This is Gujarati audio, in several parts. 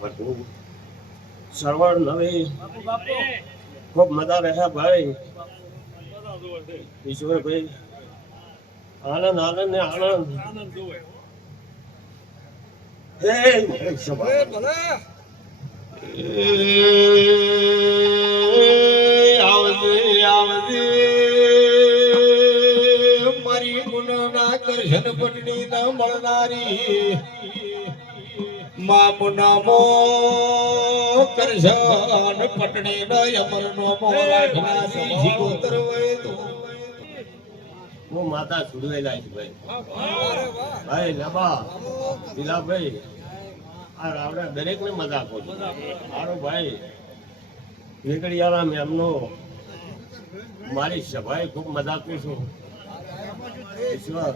બધું સરવણ નવી ખૂબ મજા રહે ભાઈ ઈશ્વરભાઈ આનંદ આનંદ ને આનંદ હે આવજે આવજે મારી મુના દર્શન પટની ન મળનારી મામુ નામો કરશન પટણી ન અમર નો મોરાખનારી જીગોતર વય તો હું માતા સુડવેલા છું ભાઈ ભાઈ લબા દિલાભાઈ આ રાવડા દરેક ને મજાક હોય મારો ભાઈ વેગડિયારામ એમનો મારી સભાએ ખૂબ મજાક છું ઈશ્વર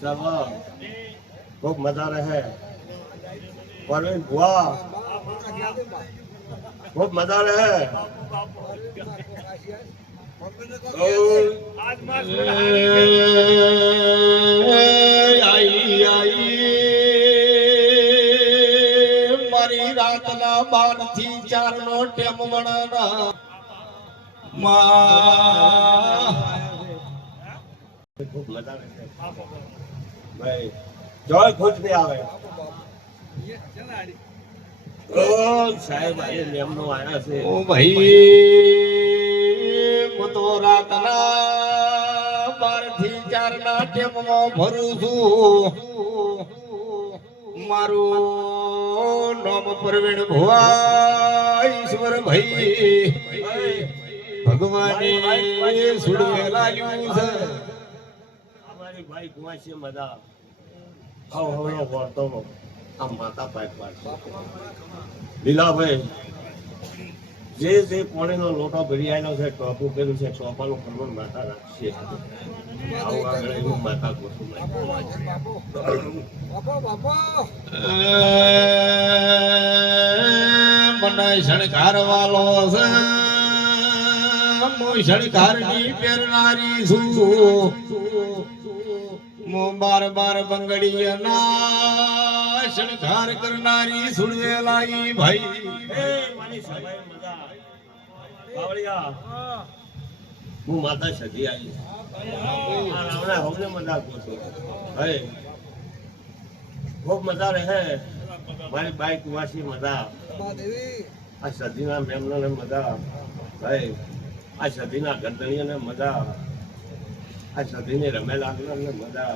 ચાલો ખૂબ મજા રહે પરવીન ભુવા ખૂબ મજા રહે મારી રાતના 12 થી 4 નો ટેમ વણના ખૂબ મજા રહે ભાઈ જોય ખુશ નહીં આવે ઓ સાહેબ આજે મેમનો આયા છે ઓ ભાઈ હું તો રાતના 12 થી 4 ના ટેમમાં ભરું છું મારું નામ પ્રવીણ ભુવા ઈશ્વર ભાઈ ભગવાને સુડવે લાગ્યું છે અમારી ભાઈ કુવાસી મજા હવનો વર્તો આ માતા પાઇપ લીલાભાઈ જે જે પાણીનો લોટો ભરી આવેલો છે ટોપું કર્યું છે ટોપાનું પ્રમાણ માતા રાખશે આવું આગળ એવું માતા કોશું મને શણગાર વાલો છે હું શણગારની પહેરનારી છું બાર બાર બંગડીના શણગાર કરનારી સુડવેલાઈ ભાઈ હું માતા સધી આવી હમને મજા છું ભાઈ ખૂબ મજા રહે મારી બાઈક વાસી મજા આ સધીના મેમને મજા ભાઈ આ સધીના ગરદણીઓને મજા આ સધીને રમેલા મજા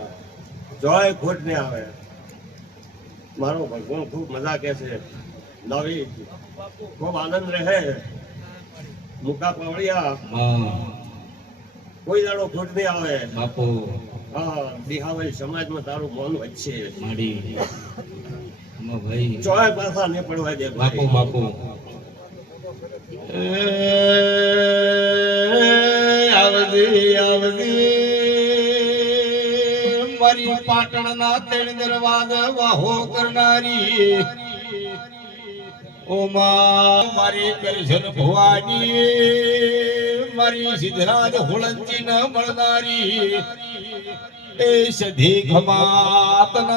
જોય ખોટ ને આવે મારો ભગવાન ખૂબ મજા કે છે નવી ખૂબ આનંદ રહે મુકા પાવડિયા કોઈ દાડો ખોટ નહીં આવે બાપુ હા બિહાવલ સમાજમાં તારું મન વધશે ભાઈ જોય પાછા ને પડવા દે બાપુ બાપુ આવજે આવજે મારી પાટણના 3 દરવાજા વાહો કરનારી ઓ મારી કરશન ભવાની મારી સિદ્ધરાજ હોળંજી ન મળનારી એ સધી ખમાત ન